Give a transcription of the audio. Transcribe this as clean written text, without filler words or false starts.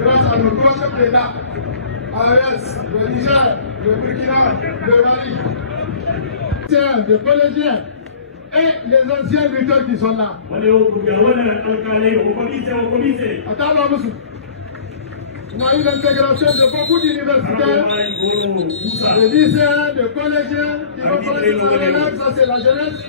grâce à nos trois chefs d'État, AES, le Niger, le Burkina, le Mali, les collégiens et les anciens lutteurs qui sont là. On a eu l'intégration de beaucoup d'universitaires, de lycéens, de collégiens qui vont prendre la relève, ça c'est la jeunesse.